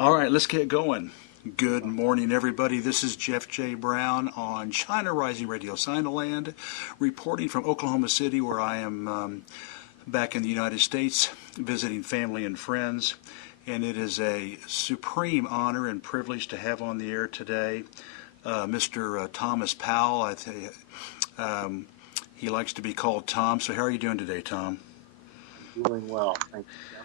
All right, let's get going. Good morning, everybody. This is Jeff J. Brown on China Rising Radio Sinoland, reporting from Oklahoma City, where I am back in the United States, visiting family and friends. And it is a supreme honor and privilege to have on the air today Mr. Thomas Powell. He likes to be called Tom. So how are you doing today, Tom? I'm doing well, thank you.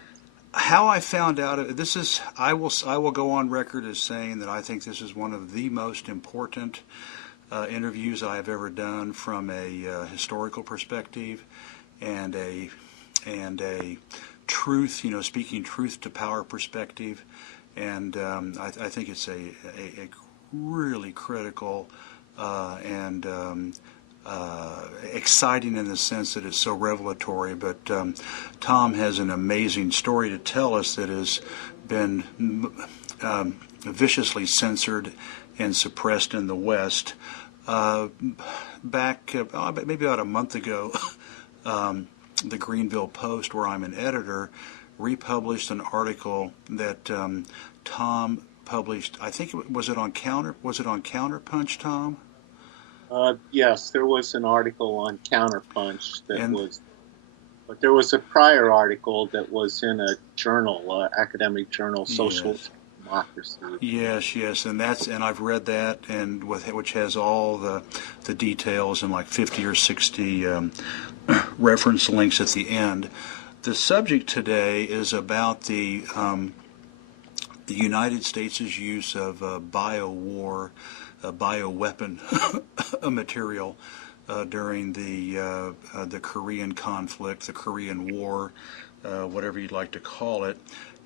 How I found out this is, I will go on record as saying that I think this is one of the most important interviews I have ever done from a historical perspective and a truth, speaking truth to power perspective, and I think it's a really critical and exciting in the sense that it's so revelatory. But Tom has an amazing story to tell us that has been viciously censored and suppressed in the West. Back maybe about a month ago, the Greenville Post, where I'm an editor, republished an article that Tom published. I think was it on Counterpunch, Tom? Yes, there was an article on Counterpunch but there was a prior article that was in a journal, academic journal, Social Democracy. Yes, and I've read that, and which has all the details and like 50 or 60 reference links at the end. The subject today is about the United States' use of bioweapon material during the Korean conflict, the Korean War, whatever you'd like to call it,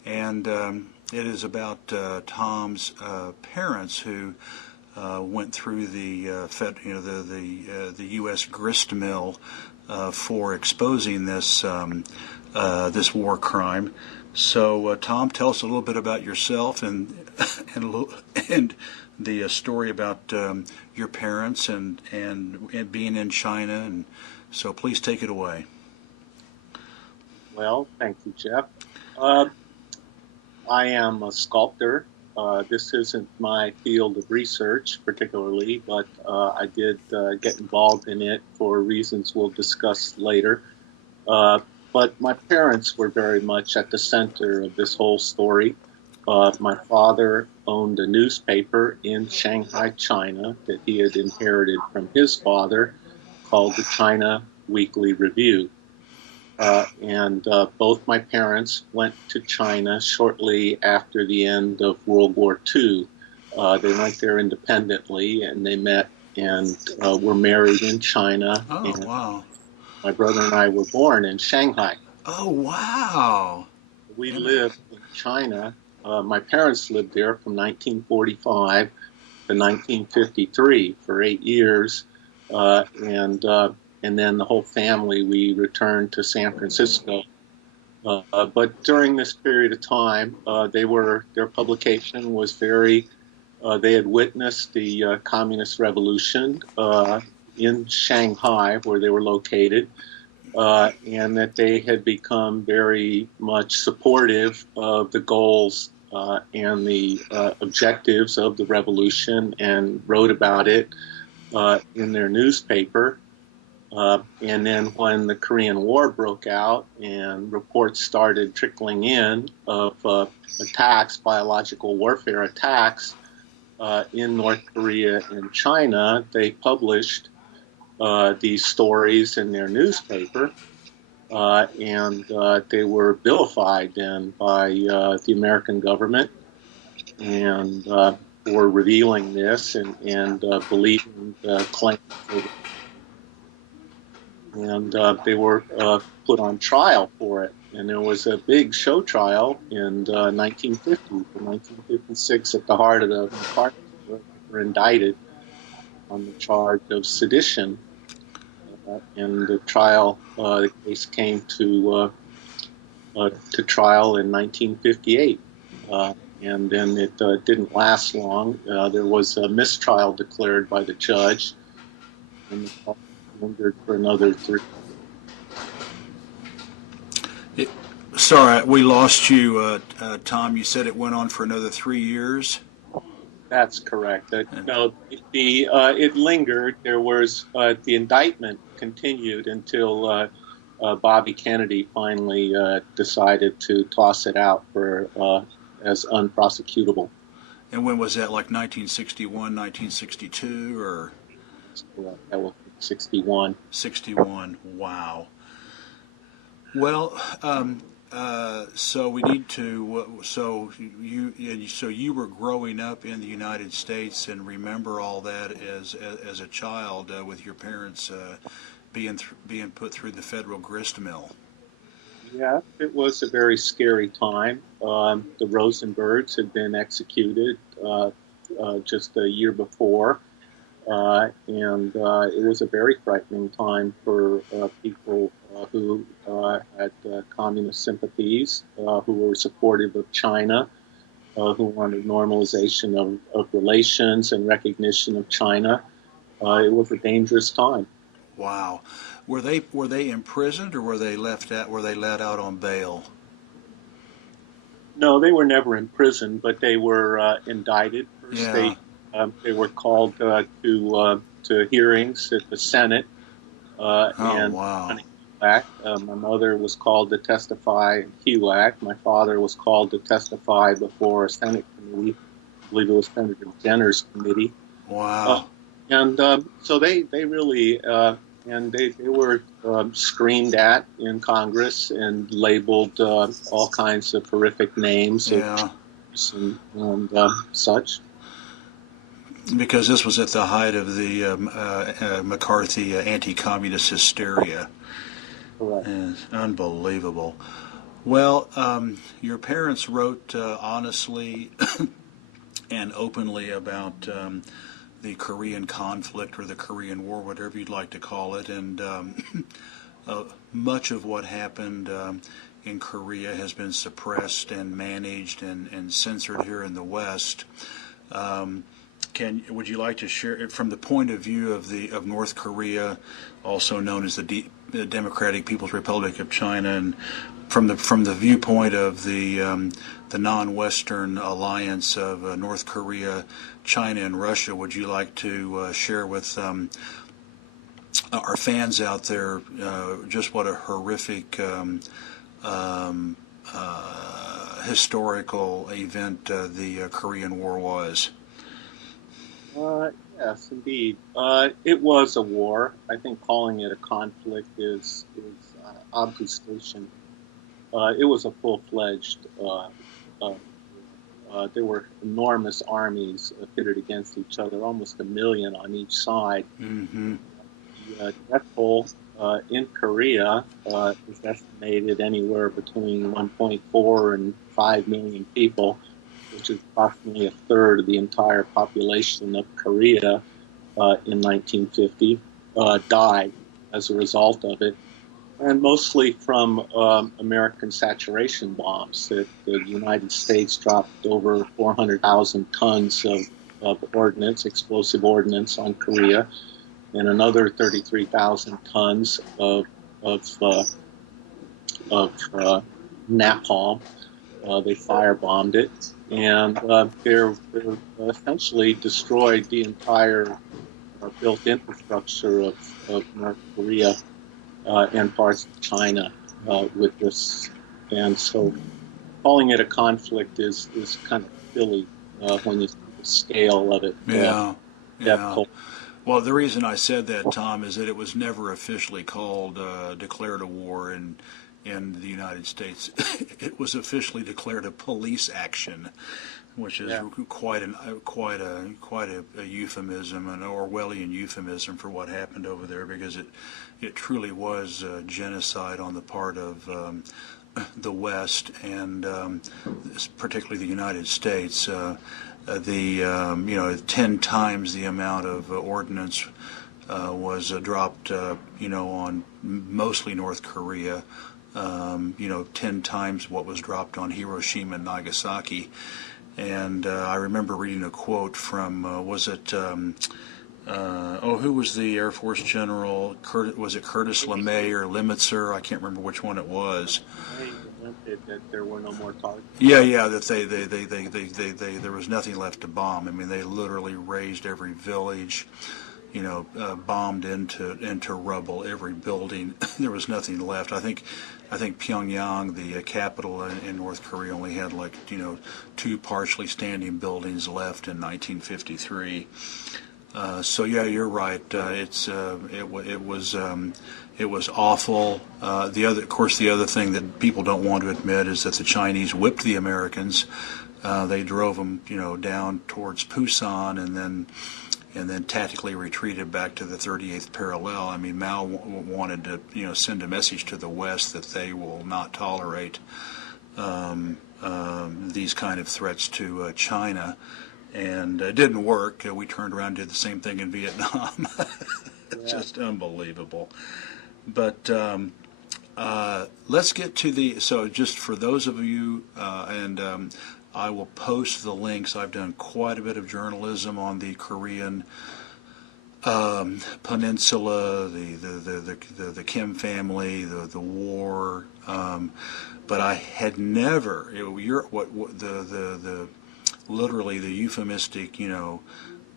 and it is about Tom's parents who went through the U.S. grist mill for exposing this war crime. So, Tom, tell us a little bit about yourself and the story about your parents and being in China, and so please take it away. Well, thank you, Jeff. I am a sculptor. This isn't my field of research particularly, but I did get involved in it for reasons we'll discuss later. But my parents were very much at the center of this whole story. My father owned a newspaper in Shanghai, China, that he had inherited from his father, called the China Weekly Review. And both my parents went to China shortly after the end of World War II. They went there independently, and they met and were married in China. Oh, wow. My brother and I were born in Shanghai. Oh, wow. We lived in China. My parents lived there from 1945 to 1953 for 8 years. And then the whole family, we returned to San Francisco. But during this period of time, their publication was they had witnessed the Communist Revolution in Shanghai, where they were located, and that they had become very much supportive of the goals and the objectives of the revolution, and wrote about it in their newspaper. And then when the Korean War broke out and reports started trickling in of attacks, biological warfare attacks in North Korea and China, they published these stories in their newspaper, and they were vilified then by the American government, and for revealing this and believing the claims. And they were put on trial for it. And there was a big show trial in 1950 to 1956 at the heart of the McCarthy. Were indicted on the charge of sedition. And the trial, the case came to trial in 1958. And then it didn't last long. There was a mistrial declared by the judge, and the trial lingered for another 3 years. Sorry, we lost you, Tom. You said it went on for another 3 years. That's correct. No, it lingered. There was the indictment continued until Bobby Kennedy finally decided to toss it out for as unprosecutable. And when was that? Like 1961, 1962, or? That was 61. 61. Wow. Well, so we need to. So you were growing up in the United States and remember all that as a child with your parents being put through the federal grist mill. Yeah, it was a very scary time. The Rosenbergs had been executed just a year before, and it was a very frightening time for people who had communist sympathies, who were supportive of China, who wanted normalization of relations and recognition of China. It was a dangerous time. Wow. Were they imprisoned or were they let out on bail? No, they were never imprisoned, but they were indicted. First, yeah. They were called to hearings at the Senate. And wow. My mother was called to testify in HUAC. My father was called to testify before a Senate committee. I believe it was Senator Jenner's committee. Wow. So they really and they were screamed at in Congress and labeled all kinds of horrific names and such. Because this was at the height of the McCarthy anti-communist hysteria. Correct. Unbelievable. Well, your parents wrote honestly and openly about the Korean conflict or the Korean War, whatever you'd like to call it, and much of what happened in Korea has been suppressed and managed and censored here in the West. Would you like to share from the point of view of North Korea, also known as the Democratic People's Republic of China, and from the viewpoint of the non-Western alliance of North Korea, China, and Russia? Would you like to share with our fans out there just what a horrific historical event the Korean War was? Yes, indeed. It was a war. I think calling it a conflict is obfuscation. It was a full-fledged. There were enormous armies pitted against each other, almost 1 million on each side. Mm-hmm. The death toll in Korea is estimated anywhere between 1.4 and 5 million people, which is approximately a third of the entire population of Korea in 1950, died as a result of it, and mostly from American saturation bombs. That the United States dropped over 400,000 tons of ordnance, explosive ordnance, on Korea, and another 33,000 tons of napalm. They firebombed it, and they essentially destroyed the entire built infrastructure of North Korea and parts of China with this. And so calling it a conflict is kind of silly when you see the scale of it. Yeah. Well, the reason I said that, Tom, is that it was never officially declared a war in the United States. It was officially declared a police action, which is quite a euphemism, an Orwellian euphemism for what happened over there, because it truly was genocide on the part of the West and particularly the United States. 10 times the amount of ordnance was dropped, on mostly North Korea. 10 times what was dropped on Hiroshima and Nagasaki. And I remember reading a quote from, who was the Air Force general? Was it Curtis LeMay or Limitzer? I can't remember which one it was. statement that there were no more targets? Yeah, that they there was nothing left to bomb. I mean, they literally razed every village, bombed into rubble every building. There was nothing left. I think Pyongyang, the capital in North Korea, only had two partially standing buildings left in 1953. So yeah, you're right. It was awful. The other thing that people don't want to admit is that the Chinese whipped the Americans. They drove them, down towards Pusan, and then tactically retreated back to the 38th parallel. I mean, Mao wanted to, send a message to the West that they will not tolerate these kind of threats to China. And it didn't work. We turned around and did the same thing in Vietnam. It's just unbelievable. But let's get to so just for those of you, I will post the links. I've done quite a bit of journalism on the Korean peninsula, the Kim family, the war, but I had never, literally the euphemistic,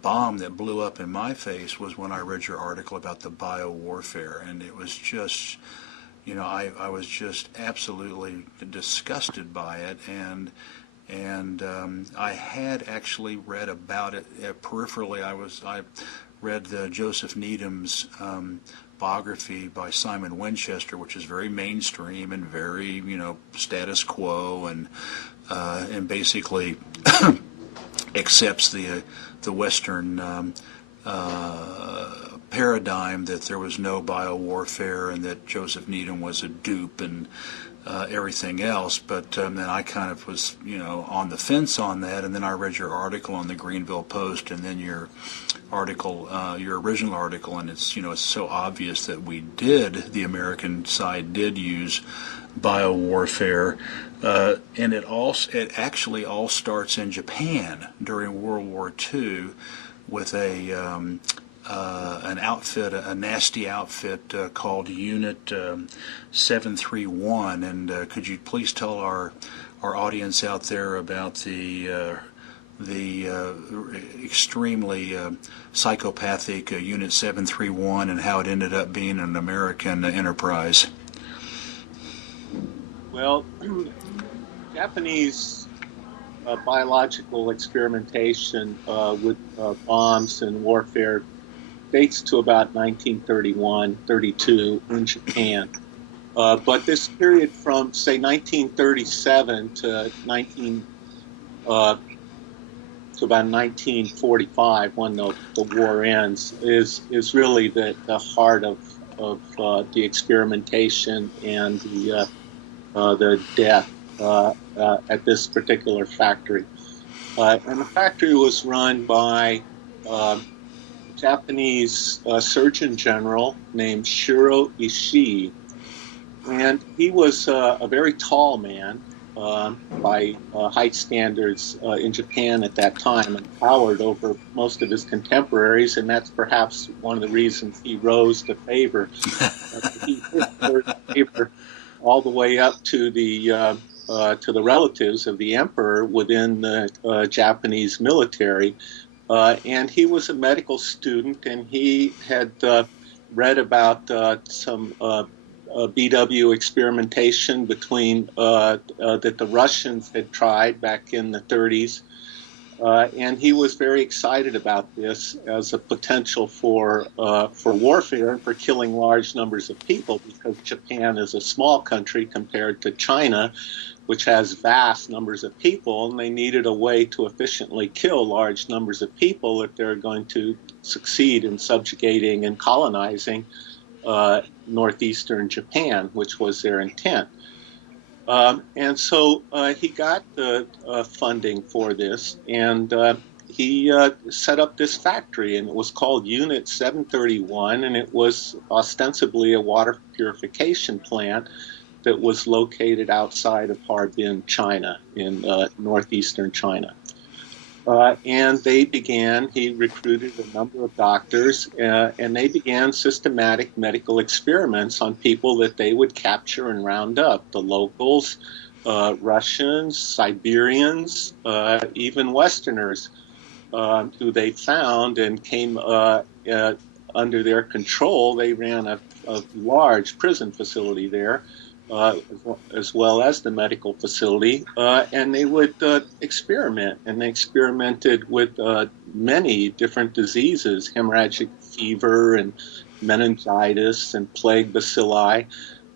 bomb that blew up in my face was when I read your article about the biowarfare, and it was just, I was just absolutely disgusted by it, and I had actually read about it peripherally. I read Joseph Needham's biography by Simon Winchester, which is very mainstream and very, status quo, and basically accepts the Western paradigm that there was no biowarfare and that Joseph Needham was a dupe and everything else. But then I kind of was, on the fence on that, and then I read your article on the Greenville Post, and then your article, your original article, and it's, it's so obvious that the American side did use biowarfare. And it actually all starts in Japan during World War II with an outfit, a nasty outfit called Unit 731. And could you please tell our audience out there about the extremely psychopathic Unit 731 and how it ended up being an American enterprise? Well, Japanese biological experimentation with bombs and warfare dates to about 1931-32 in Japan. But this period from, say, 1937 to about 1945, when the war ends, is really the heart of the experimentation and the death at this particular factory. And the factory was run by a Japanese Surgeon General named Shiro Ishii. And he was a very tall man by height standards in Japan at that time, and towered over most of his contemporaries, and that's perhaps one of the reasons he rose to favor. He rose to favor all the way up to the relatives of the emperor within the Japanese military. And he was a medical student, and he had read about some BW experimentation between that the Russians had tried back in the 30s. And he was very excited about this as a potential for warfare and for killing large numbers of people, because Japan is a small country compared to China, which has vast numbers of people, and they needed a way to efficiently kill large numbers of people if they're going to succeed in subjugating and colonizing northeastern Japan, which was their intent. And so he got the funding for this, and he set up this factory, and it was called Unit 731, and it was ostensibly a water purification plant that was located outside of Harbin, China, in northeastern China. And he recruited a number of doctors, and they began systematic medical experiments on people that they would capture and round up, the locals, Russians, Siberians, even Westerners, who they found and came under their control. They ran a large prison facility there, as well as the medical facility, and they would experiment, and they experimented with many different diseases, hemorrhagic fever and meningitis and plague bacilli,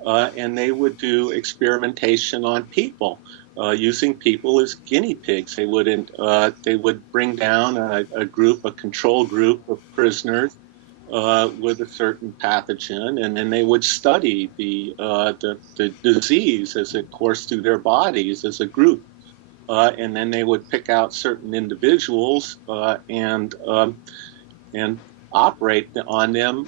and they would do experimentation on people, using people as guinea pigs. They would bring down a control group of prisoners with a certain pathogen, and then they would study the disease as it coursed through their bodies as a group, and then they would pick out certain individuals and operate on them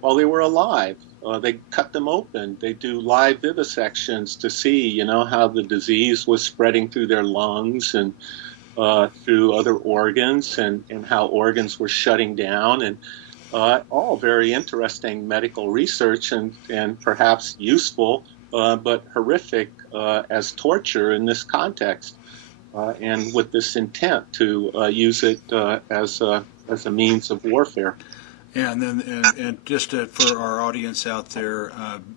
while they were alive. They cut them open. They do live vivisections to see, how the disease was spreading through their lungs and through other organs, and how organs were shutting down, and all very interesting medical research and perhaps useful, but horrific as torture in this context, and with this intent to use it as a means of warfare. Yeah, and just for our audience out there,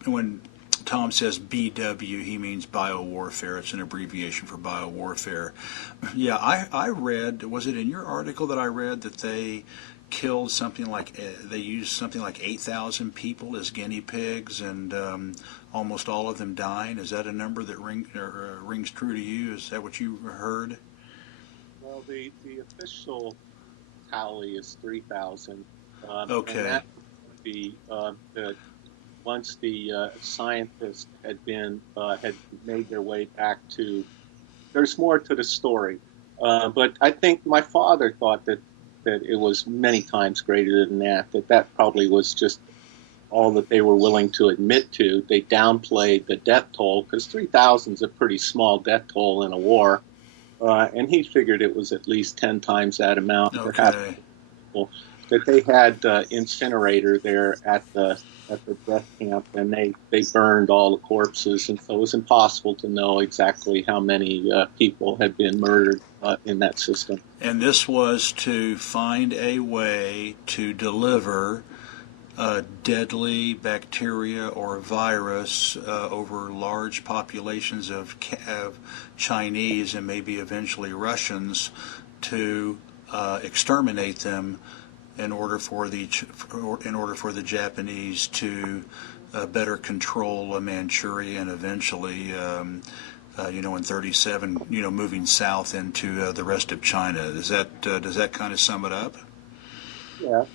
when Tom says BW, he means biowarfare. It's an abbreviation for biowarfare. Yeah, I read, was it in your article that I read that they killed they used something like 8,000 people as guinea pigs, and almost all of them dying? Is that a number that rings true to you? Is that what you heard? Well, the official tally is 3,000. Okay. And that would be once the scientists had made their way back to. There's more to the story, but I think my father thought that it was many times greater than that. That probably was just all that they were willing to admit to. They downplayed the death toll, because 3,000 is a pretty small death toll in a war, and he figured it was at least 10 times that amount. Okay. Perhaps. That they had incinerator there at the death camp, and they burned all the corpses, and so it was impossible to know exactly how many people had been murdered in that system. And this was to find a way to deliver a deadly bacteria or virus over large populations of Chinese and maybe eventually Russians, to exterminate them in order for the Japanese to better control Manchuria, and eventually, in 1937, moving south into the rest of China. Does that kind of sum it up? Yeah,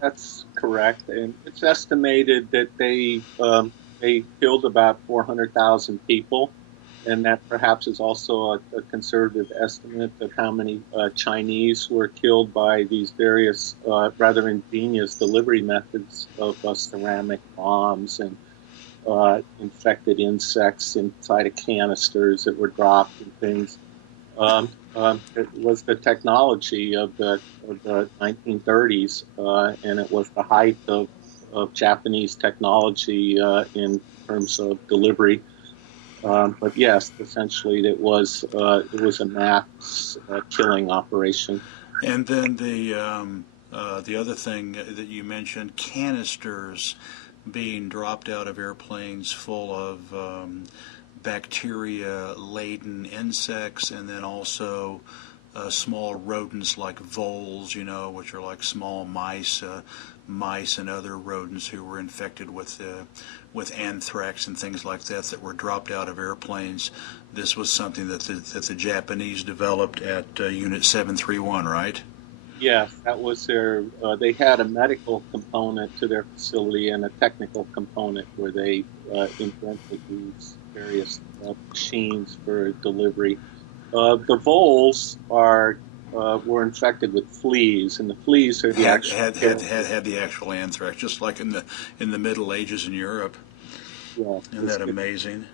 that's correct. And it's estimated that they killed about 400,000 people. And that perhaps is also a conservative estimate of how many Chinese were killed by these various rather ingenious delivery methods of ceramic bombs and infected insects inside of canisters that were dropped and things. It was the technology of the 1930s, and it was the height of Japanese technology in terms of delivery. But yes, essentially it was a mass killing operation. And then the other thing that you mentioned, canisters being dropped out of airplanes full of bacteria-laden insects, and then also small rodents like voles, which are like small mice and other rodents who were infected with anthrax and things like that were dropped out of airplanes. This was something that the Japanese developed at Unit 731, right? Yes, that was their. They had a medical component to their facility and a technical component where they invented these various machines for delivery. The voles were infected with fleas, and the fleas are the actual had the actual anthrax, just like in the Middle Ages in Europe. Yeah, isn't that amazing?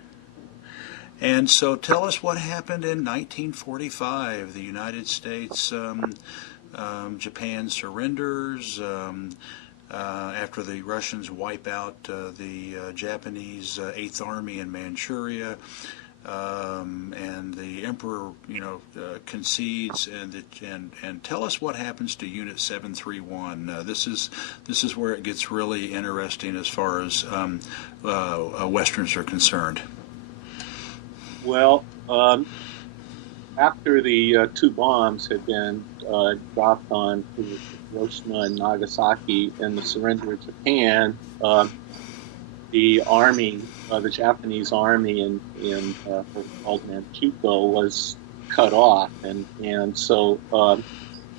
And so tell us what happened in 1945. The United States, Japan surrenders after the Russians wipe out the Japanese Eighth Army in Manchuria. And the emperor, concedes, and tell us what happens to Unit 731. This is where it gets really interesting as far as Westerns are concerned. Well, after the two bombs had been dropped on Hiroshima and Nagasaki and the surrender of Japan, the army, the Japanese army in called Manchukuo, was cut off, and so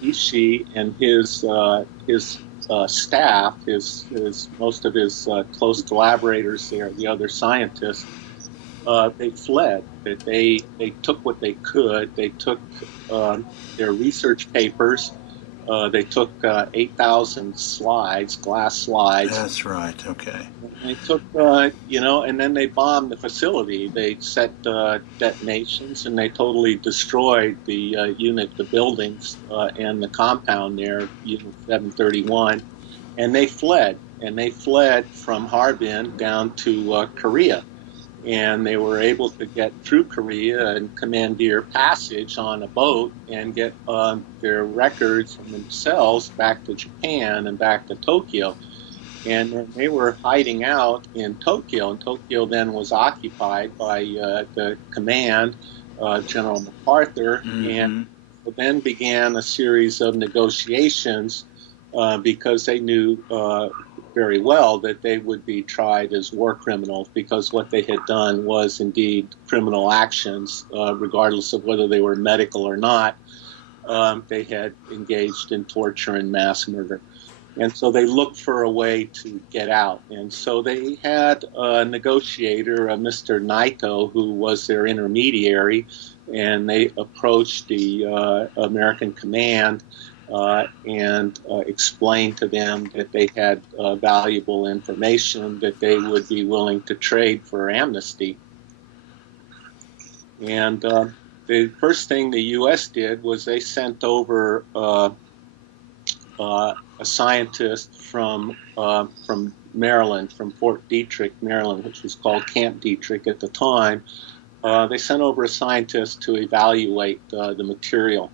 Ishii and his staff, his most of his close collaborators there, the other scientists, they fled. That they took what they could. They took their research papers. They took 8,000 slides, glass slides. That's right. Okay. They took, and then they bombed the facility. They set detonations, and they totally destroyed the unit, the buildings, and the compound there, Unit 731. And they fled. And they fled from Harbin down to Korea. And they were able to get through Korea and Commandeer Passage on a boat and get their records from themselves back to Japan and back to Tokyo. And they were hiding out in Tokyo, and Tokyo then was occupied by the command, General MacArthur, and then began a series of negotiations because they knew very well that they would be tried as war criminals, because what they had done was indeed criminal actions, regardless of whether they were medical or not. They had engaged in torture and mass murder. And so they looked for a way to get out. And so they had a negotiator, Mr. Naito, who was their intermediary, and they approached the American command and explained to them that they had valuable information that they would be willing to trade for amnesty. And the first thing the U.S. did was they sent over a scientist from Maryland, from Fort Detrick, Maryland, which was called Camp Detrick at the time. They sent over a scientist to evaluate the material.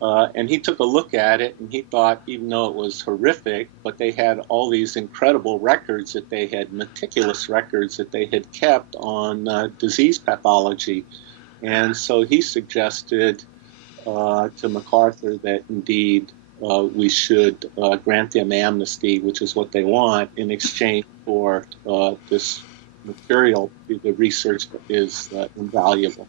And he took a look at it, and he thought, even though it was horrific, but they had all these incredible records that they had, meticulous records that they had kept on disease pathology. And so he suggested to MacArthur that indeed we should grant them amnesty, which is what they want, in exchange for this material. The research is invaluable.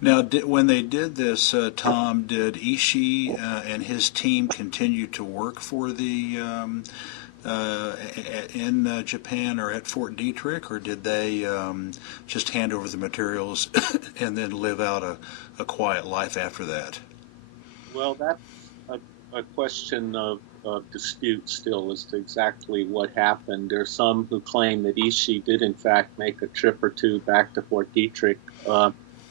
Now, when they did this, Tom, did Ishii and his team continue to work for the in Japan or at Fort Detrick, or did they just hand over the materials and then live out a quiet life after that? Well, that's a question of dispute still as to exactly what happened. There are some who claim that Ishii did in fact make a trip or two back to Fort Detrick,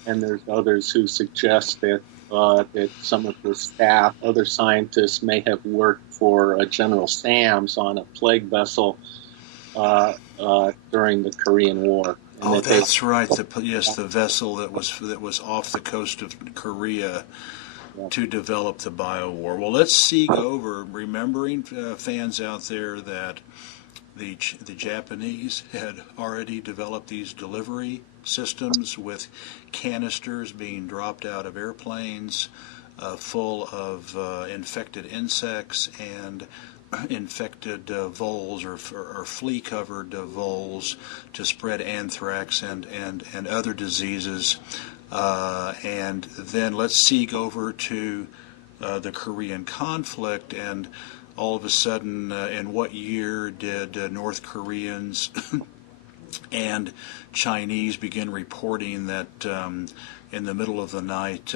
and there's others who suggest that that some of the staff, other scientists, may have worked for General Sams on a plague vessel during the Korean War. And that's right. The vessel that was off the coast of Korea to develop the biowar. Well, let's seek over, remembering fans out there that the Japanese had already developed these delivery systems with canisters being dropped out of airplanes full of infected insects and infected voles or flea-covered voles to spread anthrax and other diseases. And then let's seek over to the Korean conflict, and all of a sudden, in what year did North Koreans and Chinese begin reporting that in the middle of the night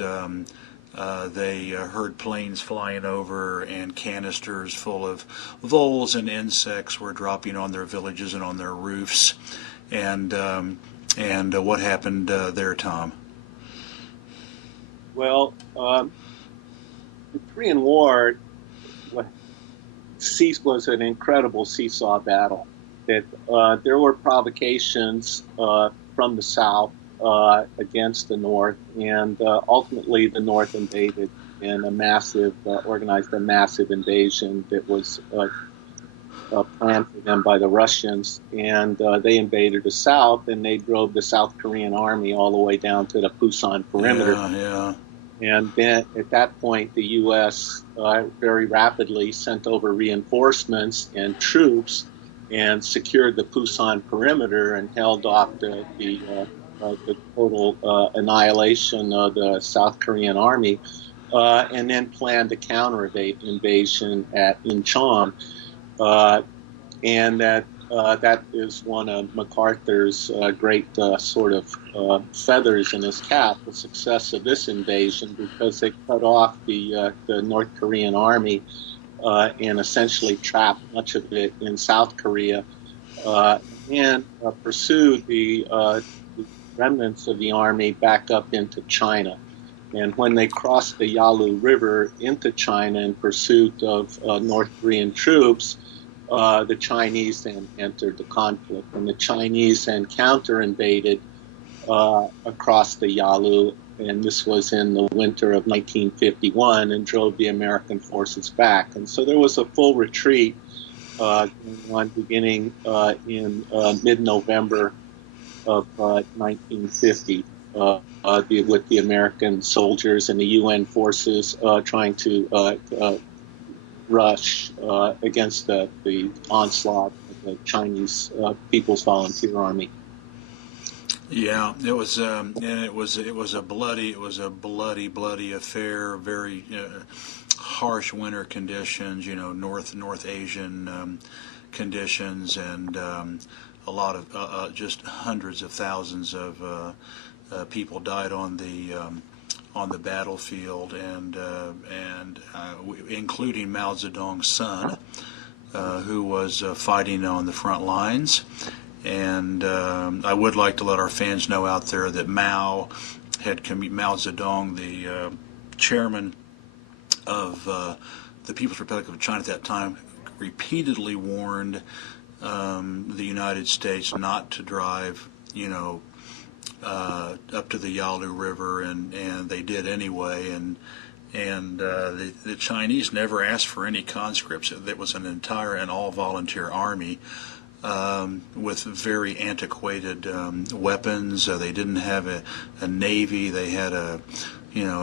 they heard planes flying over and canisters full of voles and insects were dropping on their villages and on their roofs? And And what happened there, Tom? Well, the Korean War was an incredible seesaw battle. That there were provocations from the South against the North, and ultimately the North invaded in organized a massive invasion that was planned for them by the Russians, and they invaded the South, and they drove the South Korean army all the way down to the Pusan perimeter. Yeah. And then at that point, the U.S. Very rapidly sent over reinforcements and troops and secured the Pusan perimeter and held off the total annihilation of the South Korean army, and then planned a counter invasion at Incheon. And that is one of MacArthur's great sort of feathers in his cap, the success of this invasion, because they cut off the North Korean army and essentially trapped much of it in South Korea, and pursued the remnants of the army back up into China. And when they crossed the Yalu River into China in pursuit of North Korean troops, the Chinese then entered the conflict, and the Chinese then counter-invaded across the Yalu, and this was in the winter of 1951, and drove the American forces back. And so there was a full retreat beginning in mid-November of 1950, with the American soldiers and the UN forces trying to rush against the onslaught of the Chinese People's Volunteer Army. Yeah, it was a bloody affair. Very harsh winter conditions. North Asian conditions, and a lot of just hundreds of thousands of people died on the battlefield, and including Mao Zedong's son, who was fighting on the front lines. And I would like to let our fans know out there that Mao Zedong, the chairman of the People's Republic of China at that time, repeatedly warned the United States not to drive, up to the Yalu River, and they did anyway. And the Chinese never asked for any conscripts. It was an entire and all volunteer army with very antiquated weapons. They didn't have a navy. They had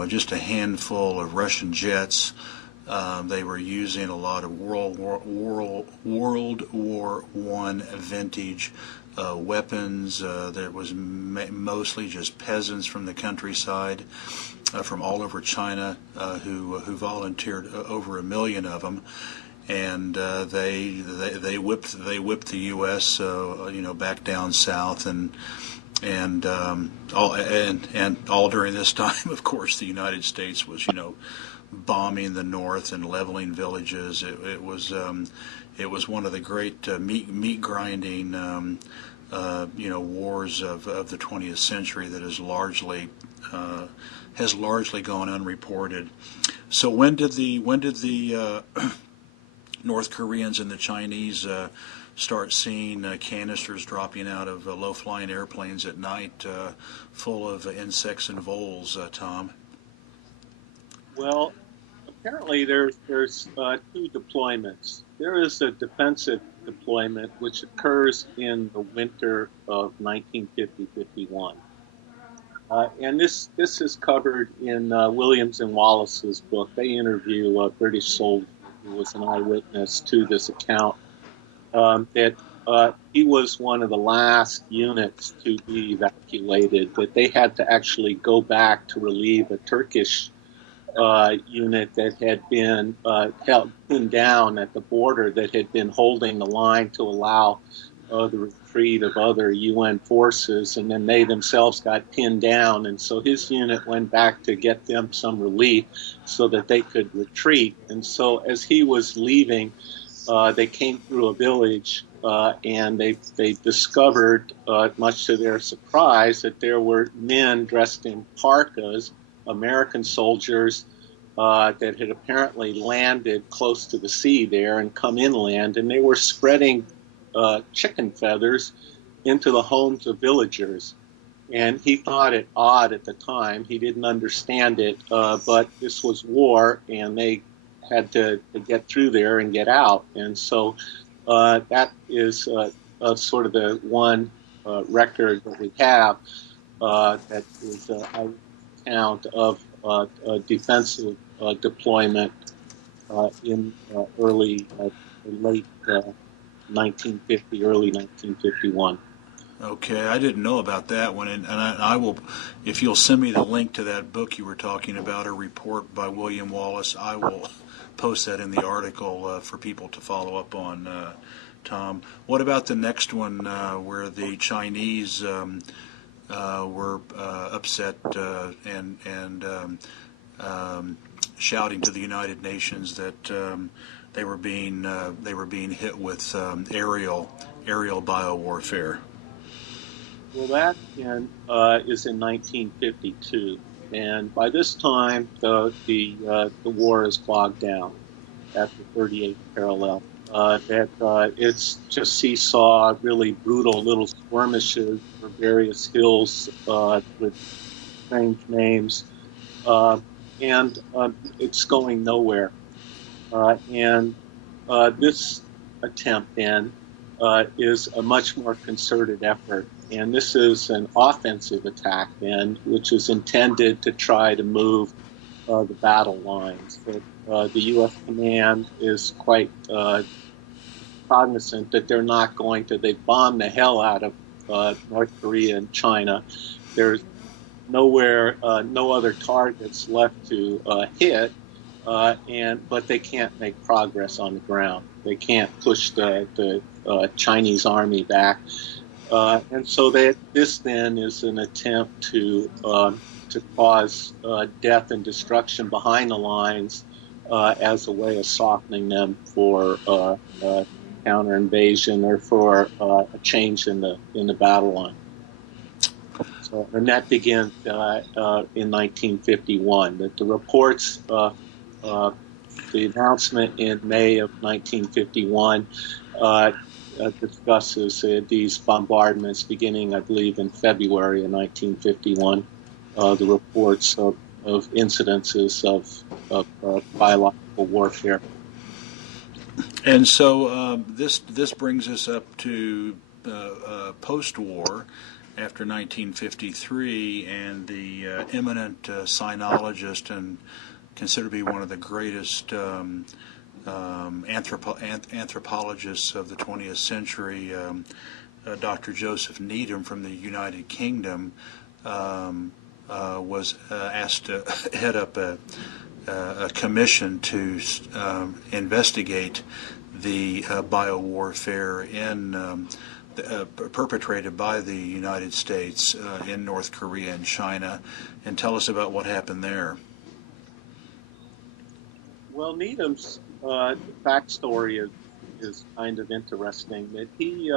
just a handful of Russian jets. They were using a lot of World War I vintage weapons. There was mostly just peasants from the countryside, from all over China, who volunteered, over 1 million of them, and they whipped the U.S. Back down south, and all during this time, of course, the United States was bombing the north and leveling villages. It was one of the great meat grinding wars of the 20th century that has largely gone unreported. So when did the North Koreans and the Chinese start seeing canisters dropping out of low-flying airplanes at night full of insects and voles, Tom? Well, apparently there's two deployments. There is a defensive deployment which occurs in the winter of 1950-51. And this is covered in Williams and Wallace's book. They interview a British soldier who was an eyewitness to this account, that he was one of the last units to be evacuated, that they had to actually go back to relieve a Turkish unit that had been pinned down at the border, that had been holding the line to allow the retreat of other UN forces, and then they themselves got pinned down, and so his unit went back to get them some relief so that they could retreat. And so as he was leaving they came through a village and they discovered, much to their surprise, that there were men dressed in parkas, American soldiers, that had apparently landed close to the sea there and come inland, and they were spreading chicken feathers into the homes of villagers. And he thought it odd at the time. He didn't understand it, but this was war, and they had to get through there and get out. And so that is sort of the one record that we have that is an account of defensive deployment in late 1950, early 1951. Okay, I didn't know about that one, and I will, if you'll send me the link to that book you were talking about, a report by William Wallace, I will post that in the article for people to follow up on, Tom. What about the next one where the Chinese were upset and shouting to the United Nations that they were being hit with aerial biowarfare? Well, that is in 1952, and by this time the war is bogged down at the 38th parallel. It's just seesaw, really brutal little skirmishes for various hills with strange names, and it's going nowhere. And this attempt then is a much more concerted effort. And this is an offensive attack, then, which is intended to try to move the battle lines. But the U.S. command is quite cognizant that they're not going to. They bombed the hell out of North Korea and China. There's nowhere, no other targets left to hit, but they can't make progress on the ground. They can't push the Chinese army back. And so this then is an attempt to cause death and destruction behind the lines as a way of softening them for counter invasion or for a change in the battle line. So, and that begins in 1951. The reports, the announcement in May of 1951. Discusses these bombardments beginning, I believe, in February of 1951. The reports of incidences of biological warfare. And so this brings us up to post-war, after 1953, and the eminent sinologist and considered to be one of the greatest anthropologists of the 20th century, Dr. Joseph Needham from the United Kingdom, was asked to head up a commission to investigate the biowarfare perpetrated by the United States in North Korea and China, and tell us about what happened there. Well, Needham's backstory is kind of interesting. That he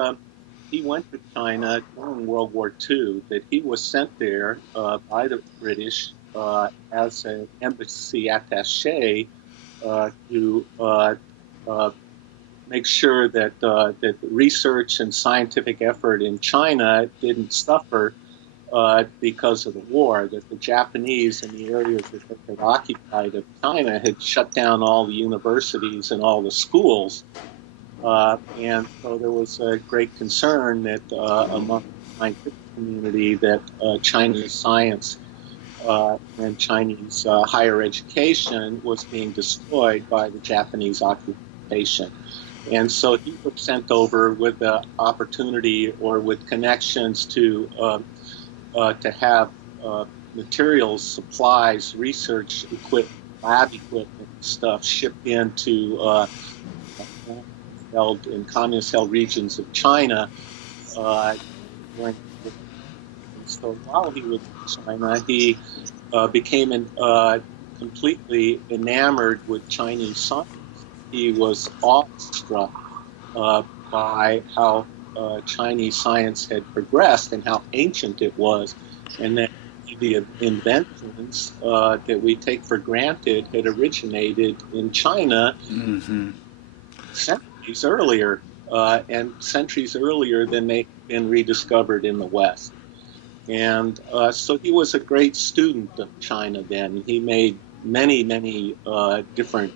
went to China during World War II. That he was sent there by the British as an embassy attaché to make sure that that research and scientific effort in China didn't suffer because of the war, that the Japanese in the areas that they had occupied of China had shut down all the universities and all the schools. And so there was a great concern that among the scientific community that Chinese science and Chinese higher education was being destroyed by the Japanese occupation. And so he was sent over with the opportunity or with connections to have materials, supplies, research equipment, lab equipment, stuff shipped into held in communist-held regions of China. So while he was in China, he became completely enamored with Chinese science. he was awestruck by how Chinese science had progressed and how ancient it was, and that the inventions that we take for granted had originated in China centuries earlier, and centuries earlier than they'd been rediscovered in the West. And so he was a great student of China then. He made many different,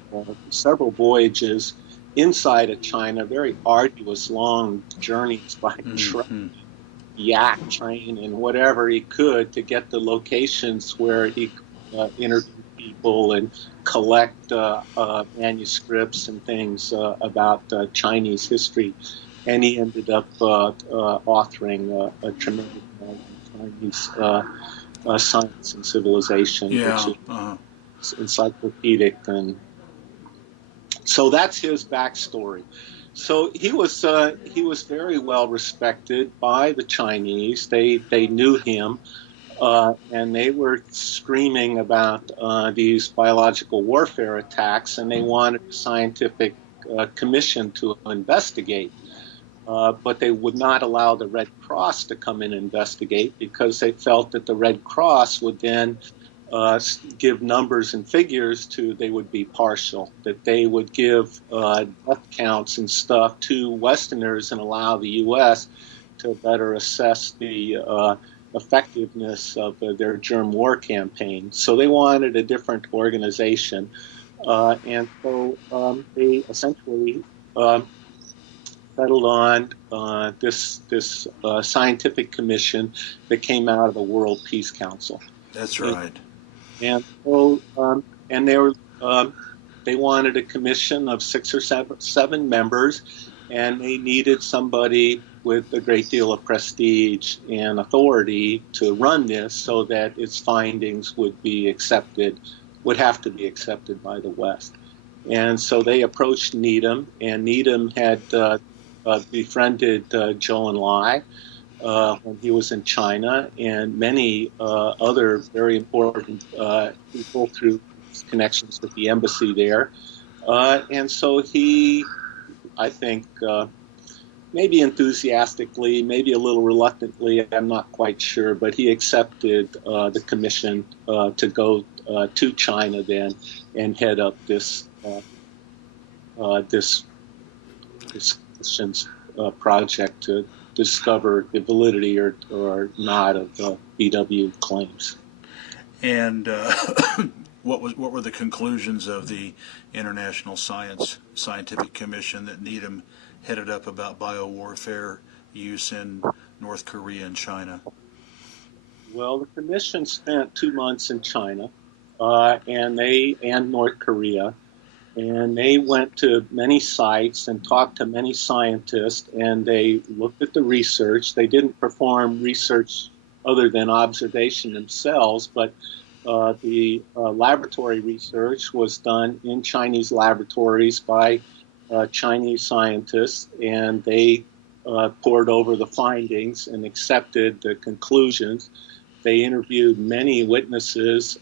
several voyages inside of China, very arduous, long journeys by truck, yak train, and whatever he could to get the locations where he could interview people and collect manuscripts and things about Chinese history. And he ended up authoring a tremendous amount of Chinese science and civilization, which is encyclopedic. And so that's his backstory. So he was very well respected by the Chinese. They knew him, and they were screaming about these biological warfare attacks, and they wanted a scientific commission to investigate. But they would not allow the Red Cross to come in and investigate because they felt that the Red Cross would then give numbers and figures they would be partial, that they would give death counts and stuff to Westerners and allow the U.S. to better assess the effectiveness of their germ war campaign. So they wanted a different organization. And so they essentially settled on this scientific commission that came out of the World Peace Council. That's right. And so, they wanted a commission of 6 or 7 members, and they needed somebody with a great deal of prestige and authority to run this, so that its findings would have to be accepted by the West. And so they approached Needham, and Needham had befriended Zhou Enlai when he was in China, and many other very important people through connections with the embassy there. And so he, I think, maybe enthusiastically, maybe a little reluctantly, I'm not quite sure, but he accepted the commission to go to China then and head up this commission's project to discover the validity or not of BW claims. And what were the conclusions of the International Scientific Commission that Needham headed up about biowarfare use in North Korea and China? Well, the commission spent 2 months in China and North Korea. And they went to many sites and talked to many scientists, and they looked at the research. They didn't perform research other than observation themselves, but the laboratory research was done in Chinese laboratories by Chinese scientists, and they pored over the findings and accepted the conclusions. They interviewed many witnesses,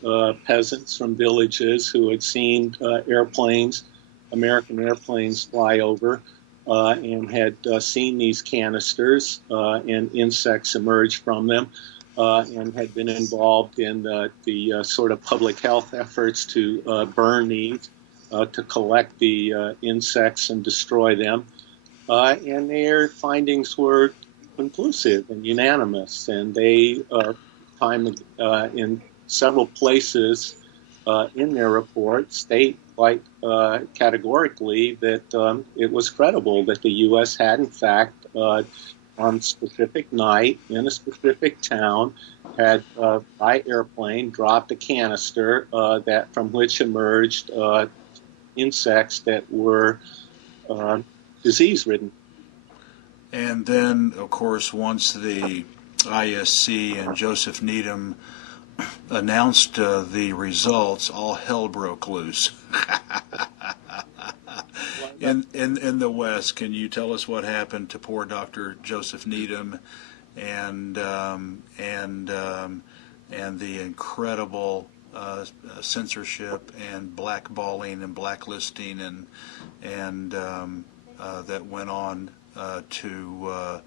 peasants from villages who had seen American airplanes fly over, and had seen these canisters and insects emerge from them, and had been involved in the sort of public health efforts to burn these, to collect the insects and destroy them. And their findings were conclusive and unanimous, and they in several places in their report state quite categorically that it was credible that the U.S. had, in fact, on a specific night in a specific town, had by airplane dropped a canister from which emerged insects that were disease-ridden. And then, of course, once the ISC and Joseph Needham announced the results, all hell broke loose. In the West, can you tell us what happened to poor Dr. Joseph Needham and the incredible censorship and blackballing and blacklisting and that went on to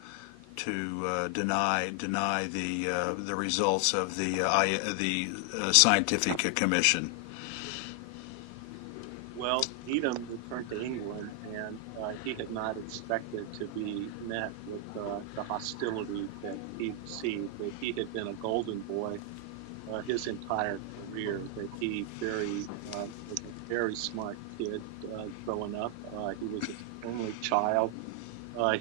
deny the results of the scientific commission. Well, Needham returned to England, and he had not expected to be met with the hostility that he received. That he had been a golden boy his entire career. That he was a very smart kid growing up. He was an only child.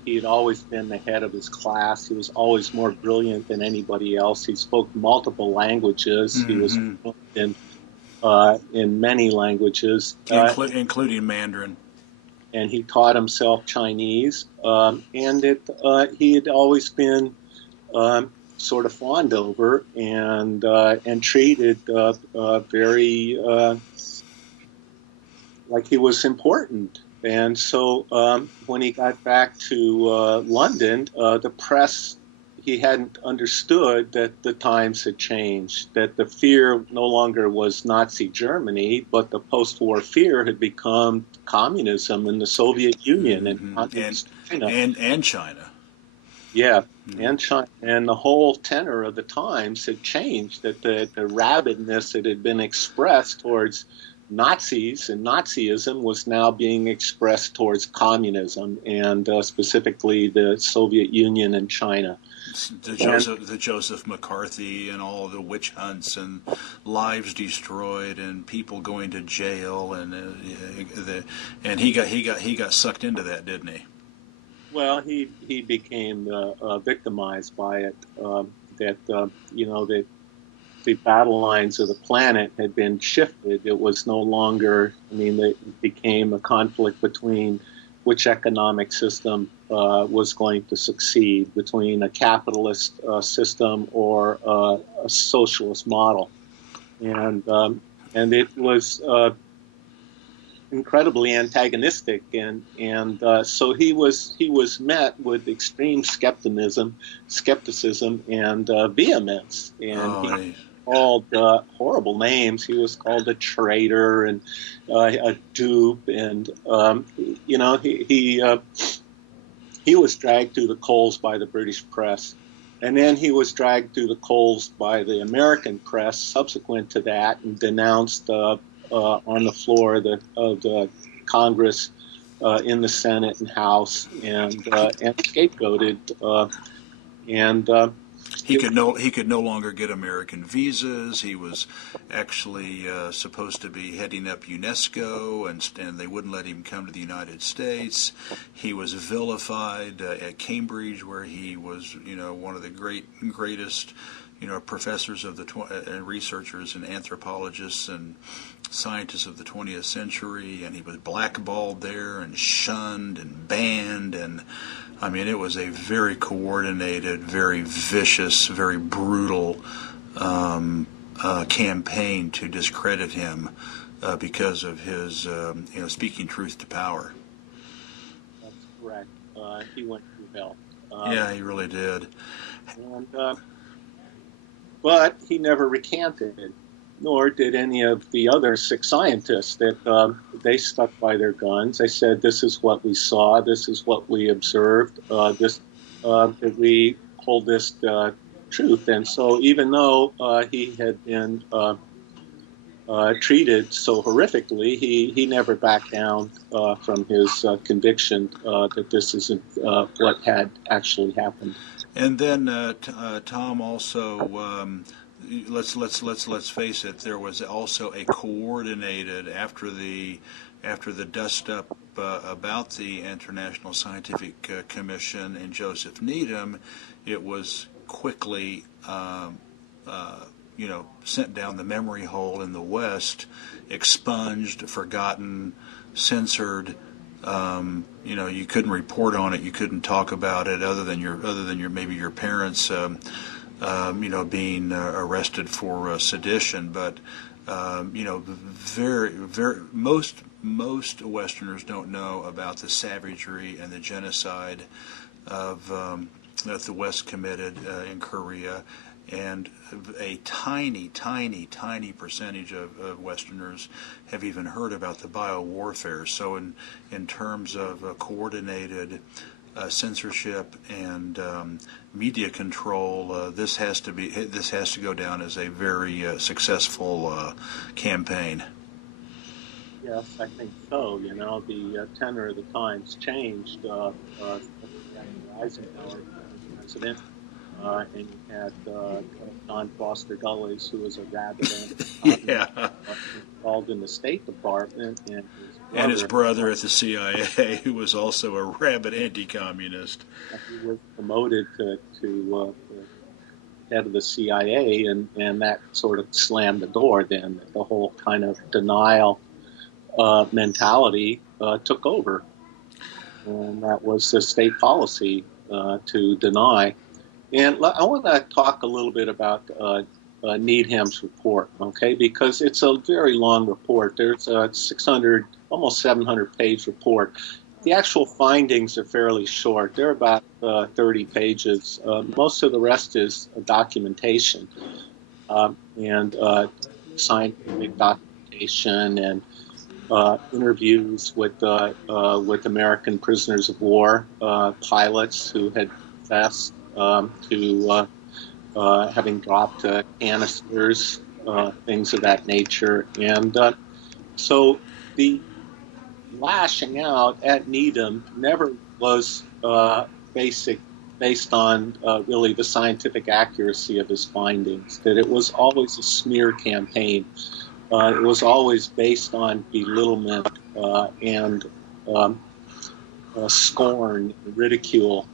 He had always been the head of his class. He was always more brilliant than anybody else. He spoke multiple languages. Mm-hmm. He was fluent in many languages, including Mandarin. And he taught himself Chinese. And he had always been sort of fawned over and treated very like he was important. And so when he got back to London, the press, he hadn't understood that the times had changed, that the fear no longer was Nazi Germany, but the post-war fear had become communism in the Soviet Union and China. And China. Yeah, and China. And the whole tenor of the times had changed, that the rabidness that had been expressed towards Nazis and Nazism was now being expressed towards communism, and specifically the Soviet Union and China. The Joseph McCarthy and all the witch hunts and lives destroyed and people going to jail, and he got sucked into that, didn't he? Well, he became victimized by it. That the battle lines of the planet had been shifted. It was no longer. It became a conflict between which economic system was going to succeed, between a capitalist system or a socialist model, and it was incredibly antagonistic, and so he was met with extreme skepticism and vehemence, and he called horrible names. He was called a traitor and a dupe, and he was dragged through the coals by the British press, and then he was dragged through the coals by the American press subsequent to that, and denounced on the floor of the Congress, in the Senate and House, and scapegoated, and he could no longer get American visas. He was actually supposed to be heading up UNESCO, and they wouldn't let him come to the United States. He was vilified at Cambridge, where he was, one of the greatest, professors of and researchers and anthropologists and scientists of the 20th century, and he was blackballed there and shunned and banned, and it was a very coordinated, very vicious, very brutal campaign to discredit him because of his speaking truth to power. That's correct. He went through hell. Yeah, he really did. And but he never recanted, nor did any of the other 6 scientists. That they stuck by their guns. They said, "This is what we saw. This is what we observed. That we hold this truth." And so, even though he had been treated so horrifically, he never backed down from his conviction that this isn't what had actually happened. And then Tom, also, let's face it. There was also a coordinated, after the dust up about the International Scientific Commission and Joseph Needham, it was quickly sent down the memory hole in the West, expunged, forgotten, censored. You couldn't report on it. You couldn't talk about it, other than your parents, being arrested for sedition. But most Westerners don't know about the savagery and the genocide of that the West committed in Korea, and a tiny, tiny, tiny percentage of Westerners have even heard about the biowarfare. So in terms of coordinated censorship and media control, this has to go down as a very successful campaign. Yes, I think so. You know, the tenor of the times changed after Eisenhower became president, and you had John Foster Dulles, who was a rabid Yeah. involved in the State Department, and his brother at the CIA, who was also a rabid anti-communist. He was promoted to head of the CIA, and that sort of slammed the door. Then the whole kind of denial mentality took over, and that was the state policy to deny. And I want to talk a little bit about Needham's report, okay? Because it's a very long report. There's a 600, almost 700-page report. The actual findings are fairly short. They're about 30 pages. Most of the rest is documentation and scientific documentation and interviews with American prisoners of war, pilots who had confessed to having dropped canisters, things of that nature. And so the lashing out at Needham never was based on really the scientific accuracy of his findings, that it was always a smear campaign. It was always based on belittlement and scorn, ridicule.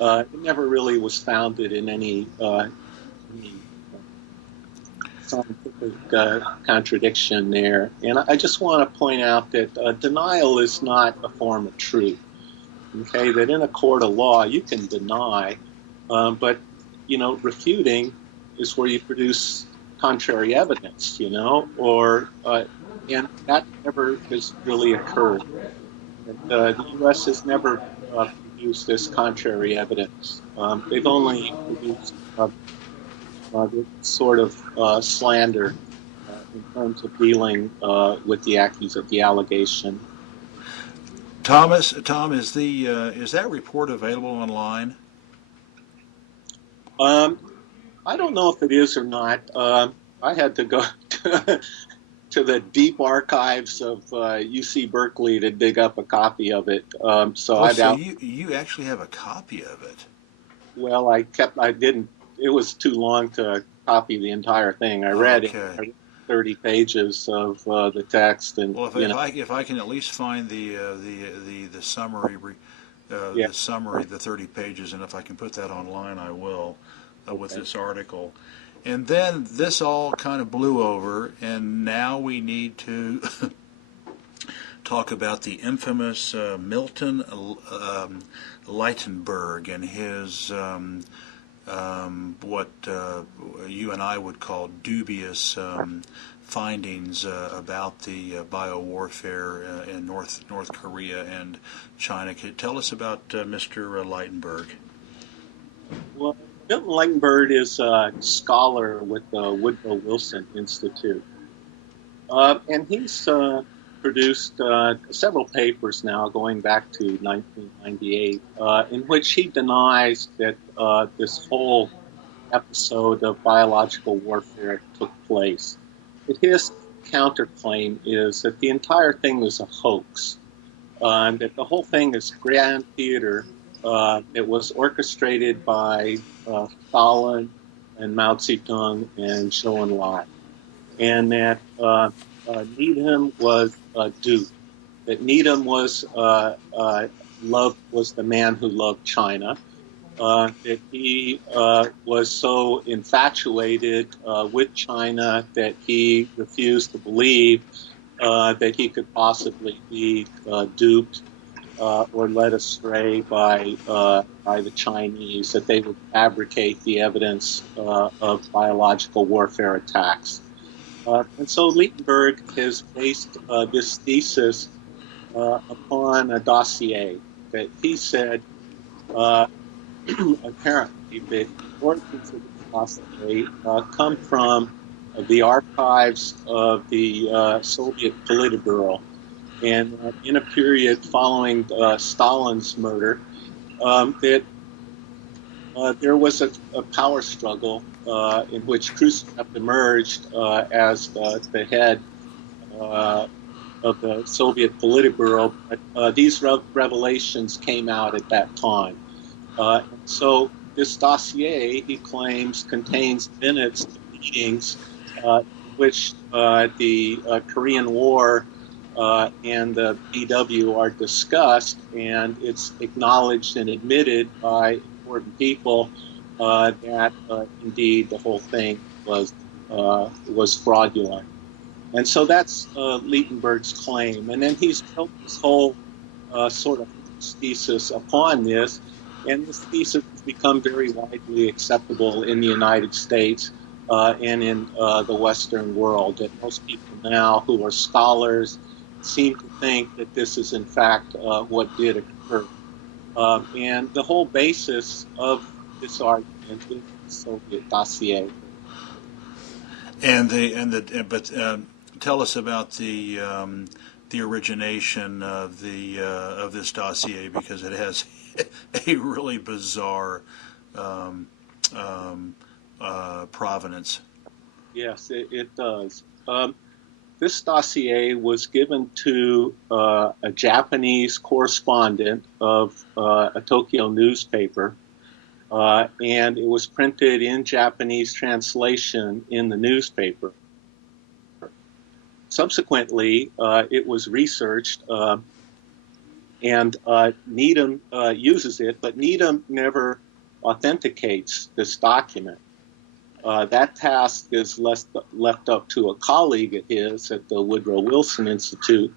It never really was founded in any scientific contradiction there. And I just want to point out that denial is not a form of truth. Okay, that in a court of law you can deny, but refuting is where you produce contrary evidence, or and that never has really occurred. The U.S. has never produced this contrary evidence. They've only produced this sort of slander in terms of dealing with the allegation. Tom, is that report available online? I don't know if it is or not. I had to go to the deep archives of UC Berkeley to dig up a copy of it. So you actually have a copy of it? Well, I didn't. It was too long to copy the entire thing. I read 30 pages of the text, and well, if I can at least find the summary, the summary, the 30 pages, and if I can put that online, I will with this article. And then this all kind of blew over, and now we need to talk about the infamous Milton Leitenberg and his what you and I would call dubious findings about the biowarfare in North Korea and China. Can you tell us about Mr. Leitenberg? Well, Milton Leitenberg is a scholar with the Woodrow Wilson Institute, and he's produced several papers now going back to 1998 in which he denies that this whole episode of biological warfare took place. But his counterclaim is that the entire thing was a hoax, that the whole thing is grand theater. It was orchestrated by Stalin and Mao Zedong and Zhou Enlai, and that Needham was duped. That Needham was the man who loved China. That he was so infatuated with China that he refused to believe that he could possibly be duped or led astray by the Chinese, that they would fabricate the evidence of biological warfare attacks. And so Leitenberg has based this thesis upon a dossier that he said apparently the origins of the dossier come from the archives of the Soviet Politburo. And in a period following Stalin's murder, that there was a power struggle in which Khrushchev emerged as the head of the Soviet Politburo. But these revelations came out at that time. So this dossier, he claims, contains minutes of meetings in which the Korean War and the BW are discussed, and it's acknowledged and admitted by important people that indeed the whole thing was fraudulent. And so that's Lietenberg's claim. And then he's built this whole sort of thesis upon this, and this thesis has become very widely acceptable in the United States and in the Western world, that most people now who are scholars seem to think that this is in fact what did occur. And the whole basis of this argument is the Soviet dossier. But tell us about the origination of this dossier, because it has a really bizarre provenance. Yes, it does. This dossier was given to a Japanese correspondent of a Tokyo newspaper, and it was printed in Japanese translation in the newspaper. Subsequently, it was researched, and Needham uses it, but Needham never authenticates this document. That task is left up to a colleague of his at the Woodrow Wilson Institute,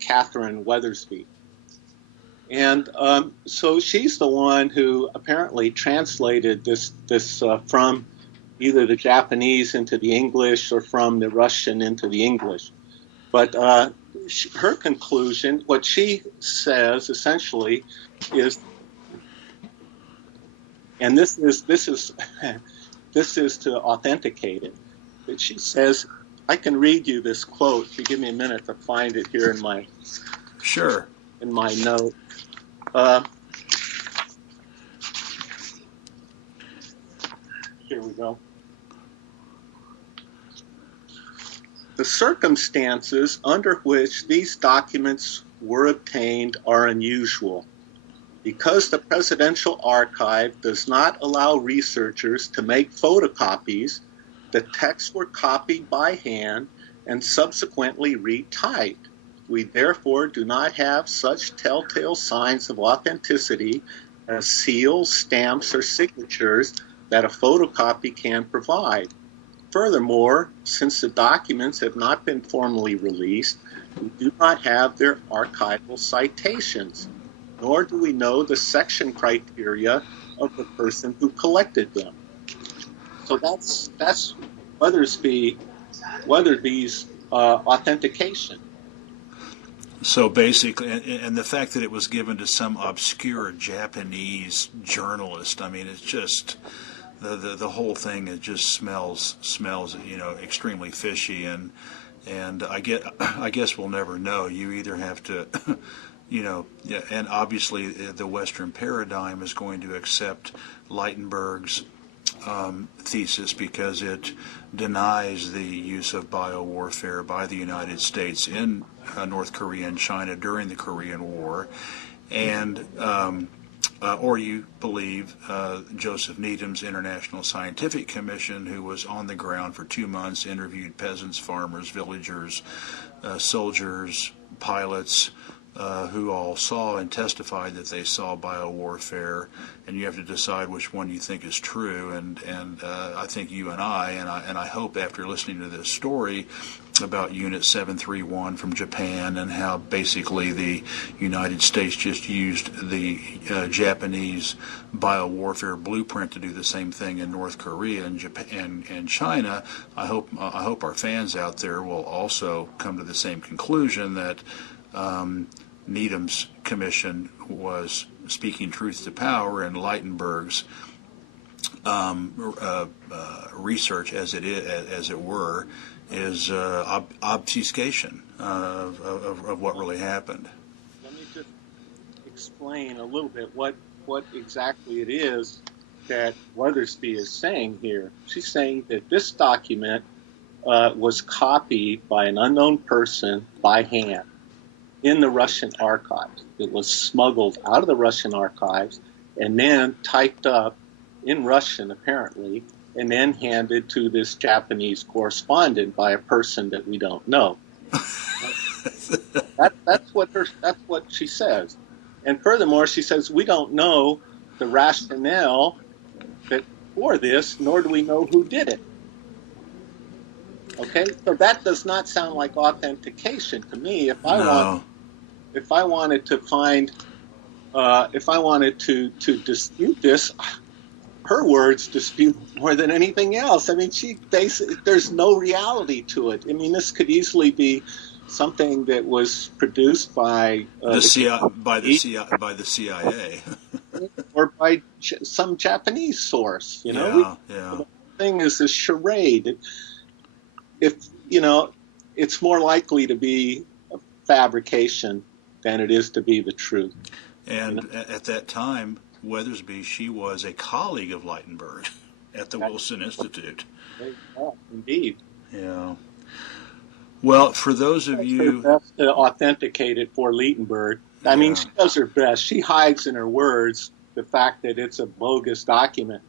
Catherine Weathersby. And so she's the one who apparently translated this from either the Japanese into the English or from the Russian into the English. But her conclusion, what she says essentially is, and this is this is to authenticate it. But she says, I can read you this quote. If you give me a minute to find it here in my note. Here we go. The circumstances under which these documents were obtained are unusual. Because the Presidential Archive does not allow researchers to make photocopies, the texts were copied by hand and subsequently retyped. We therefore do not have such telltale signs of authenticity as seals, stamps, or signatures that a photocopy can provide. Furthermore, since the documents have not been formally released, we do not have their archival citations, nor do we know the section criteria of the person who collected them. So that's Weatherby's authentication. So basically, and the fact that it was given to some obscure Japanese journalist, I mean, it's just the whole thing. It just smells, extremely fishy, and I guess we'll never know. You either have to. And obviously the Western paradigm is going to accept Lietenberg's thesis because it denies the use of biowarfare by the United States in North Korea and China during the Korean War, and or you believe Joseph Needham's International Scientific Commission, who was on the ground for 2 months, interviewed peasants, farmers, villagers, soldiers, pilots, who all saw and testified that they saw biowarfare, and you have to decide which one you think is true. And I think you and I hope after listening to this story about Unit 731 from Japan and how basically the United States just used the Japanese biowarfare blueprint to do the same thing in North Korea and Japan and China. I hope our fans out there will also come to the same conclusion that Needham's commission was speaking truth to power, and Lietenberg's research, as it were, is obfuscation of what really happened. Let me just explain a little bit what exactly it is that Weathersby is saying here. She's saying that this document was copied by an unknown person by hand in the Russian archives. It was smuggled out of the Russian archives and then typed up in Russian, apparently, and then handed to this Japanese correspondent by a person that we don't know. That's what she says. And furthermore, she says we don't know the rationale for this, nor do we know who did it. Okay, so that does not sound like authentication to me. If I wanted to find, if I wanted to dispute this, her words dispute more than anything else. I mean, there's no reality to it. I mean, this could easily be something that was produced by the CIA, or by some Japanese source. You know, the thing is a charade. If it's more likely to be a fabrication than it is to be the truth. And at that time, Weathersby, she was a colleague of Lightenberg at the Wilson Institute. Yeah, indeed. Yeah. Well, for those of you... her best to authenticate it for Lichtenberg. I mean, she does her best. She hides in her words the fact that it's a bogus document.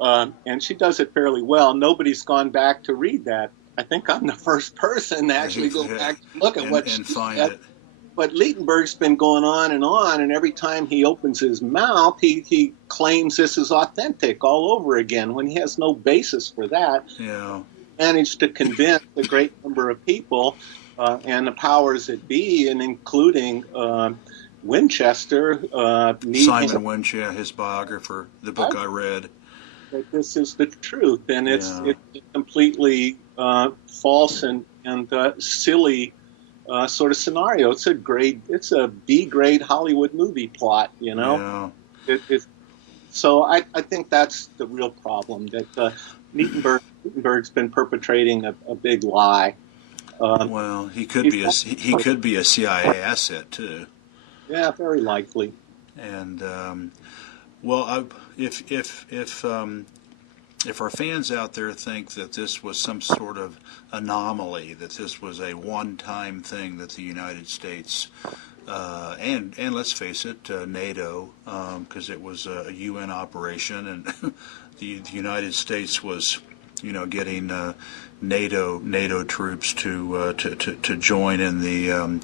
And she does it fairly well. Nobody's gone back to read that. I think I'm the first person to actually go back to look at what she find said. It. But Lichtenberg's been going on, and every time he opens his mouth, he claims this is authentic all over again when he has no basis for that. Yeah. Managed to convince a great number of people and the powers that be, and including Winchester. Simon Winchester, his biographer, the book I read. That this is the truth, and it's completely false and silly sort of scenario. It's a B-grade Hollywood movie plot, you know. Yeah. So I think that's the real problem, that Lichtenberg's been perpetrating a big lie. Well, he could be a CIA asset too. Yeah, very likely. And if our fans out there think that this was some sort of anomaly, that this was a one-time thing that the United States and let's face it, NATO, because it was a UN operation, and the United States was, getting NATO troops to join in the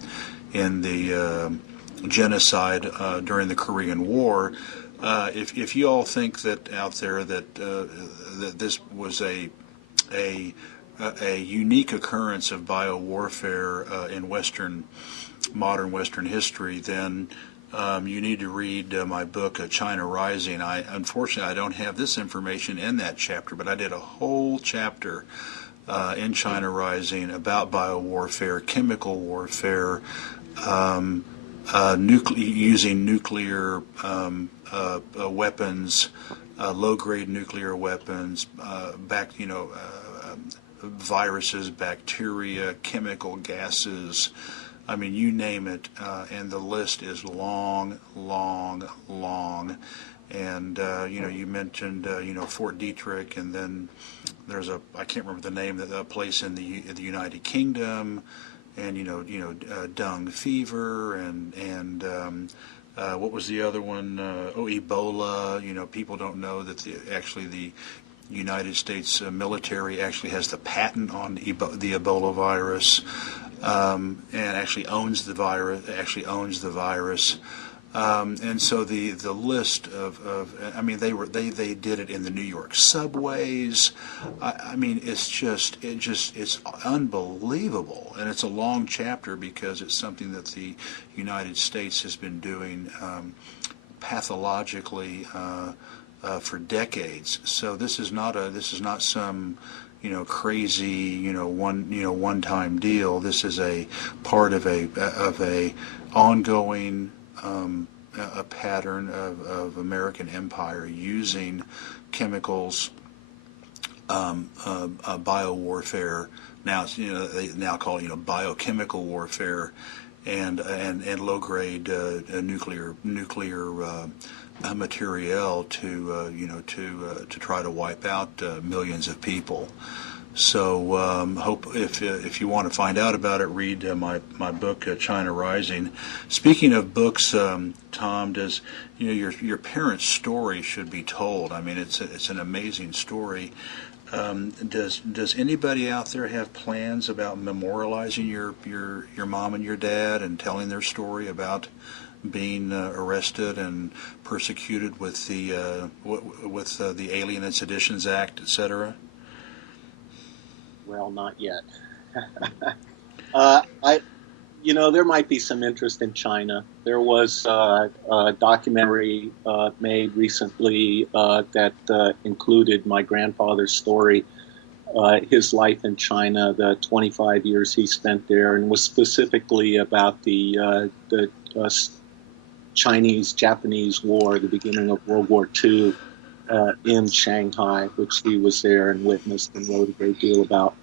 genocide during the Korean War. If you all think that out there that this was a unique occurrence of biowarfare in modern Western history, then you need to read my book, China Rising. Unfortunately, I don't have this information in that chapter, but I did a whole chapter in China Rising about biowarfare, chemical warfare, using nuclear weapons, low-grade nuclear weapons, viruses, bacteria, chemical gases. I mean, you name it, and the list is long, long, long. And you mentioned Fort Detrick, and then there's I can't remember the name of the place in the United Kingdom, and dung fever, and what was the other one? Ebola. People don't know that the United States military actually has the patent on the Ebola virus, and actually owns the virus. And so the list of I mean, they did it in the New York subways. I mean, it's unbelievable, and it's a long chapter because it's something that the United States has been doing pathologically for decades. So this is not some crazy one-time deal. This is a part of a ongoing a pattern of American empire using chemicals, biowarfare. Now, they now call it, biochemical warfare, and low grade nuclear material to try to wipe out millions of people. So hope if you want to find out about it, read my book, China Rising. Speaking of books, Tom, does your parents' story should be told? I mean, it's an amazing story. Does anybody out there have plans about memorializing your mom and your dad and telling their story about being arrested and persecuted with the Alien and Seditions Act, etc.? Well, not yet. There might be some interest in China. There was a documentary made recently that included my grandfather's story, his life in China, the 25 years he spent there, and was specifically about the Chinese-Japanese War, the beginning of World War II. In Shanghai, which he was there and witnessed and wrote a great deal about.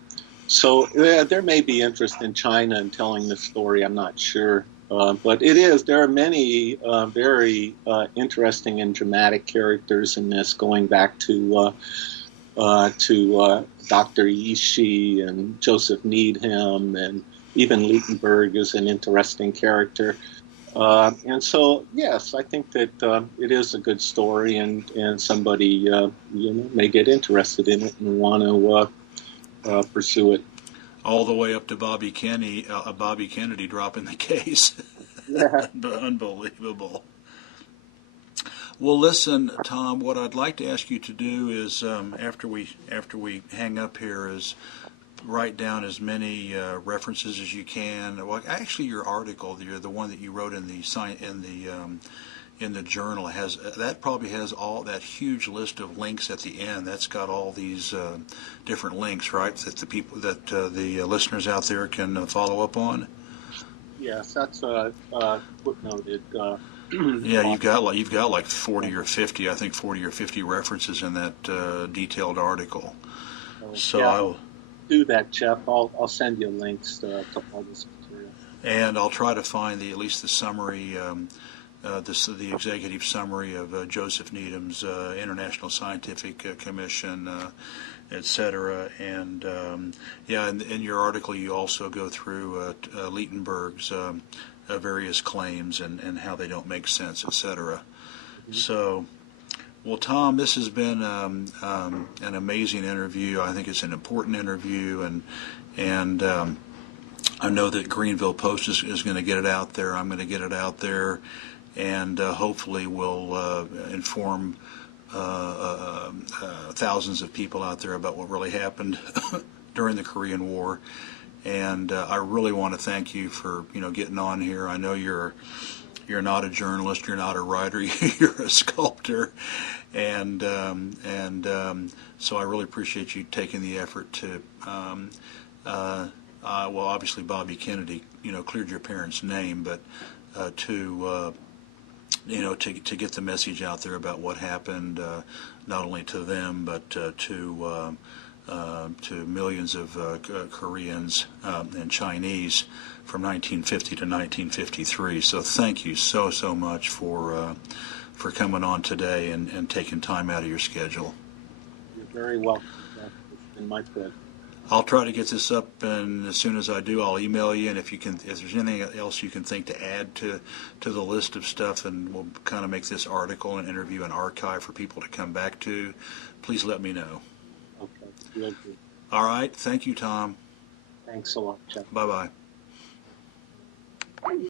So there may be interest in China in telling this story. I'm not sure, but there are many very interesting and dramatic characters in this, going back to Dr. Yishi and Joseph Needham, and even Lietenberg is an interesting character. And so, yes, I think that it is a good story, and somebody may get interested in it and want to pursue it. All the way up to Bobby Kennedy dropping the case. Yeah. Unbelievable. Well, listen, Tom, what I'd like to ask you to do is, after we hang up here, is write down as many references as you can. Well, actually, your article, the one that you wrote in the journal, probably has all that huge list of links at the end. That's got all these different links, right? That the listeners out there can follow up on. Yes, that's footnoted. Yeah, you've got like 40 or 50, I think 40 or 50 references in that detailed article. So yeah. I'll Do that, Jeff. I'll send you links to all this material. And I'll try to find at least the summary, the executive summary of Joseph Needham's International Scientific Commission, etc. And in your article you also go through Lietenberg's various claims and how they don't make sense, etc. Mm-hmm. So. Well, Tom, this has been an amazing interview. I think it's an important interview, and I know that Greenville Post is going to get it out there. I'm going to get it out there, and hopefully we'll inform thousands of people out there about what really happened during the Korean War. And I really want to thank you for getting on here. I know you're not a journalist, you're not a writer, you're a sculptor, and so I really appreciate you taking the effort to. Well, obviously Bobby Kennedy, cleared your parents' name, but to get the message out there about what happened, not only to them but to millions of Koreans and Chinese from 1950 to 1953. So thank you so much for coming on today and taking time out of your schedule. You're very welcome. It's been my pleasure. I'll try to get this up, and as soon as I do, I'll email you. And if there's anything else you can think to add to the list of stuff, and we'll kind of make this article and interview an archive for people to come back to, please let me know. Okay, will do. All right. Thank you, Tom. Thanks a lot, Chuck. Bye-bye.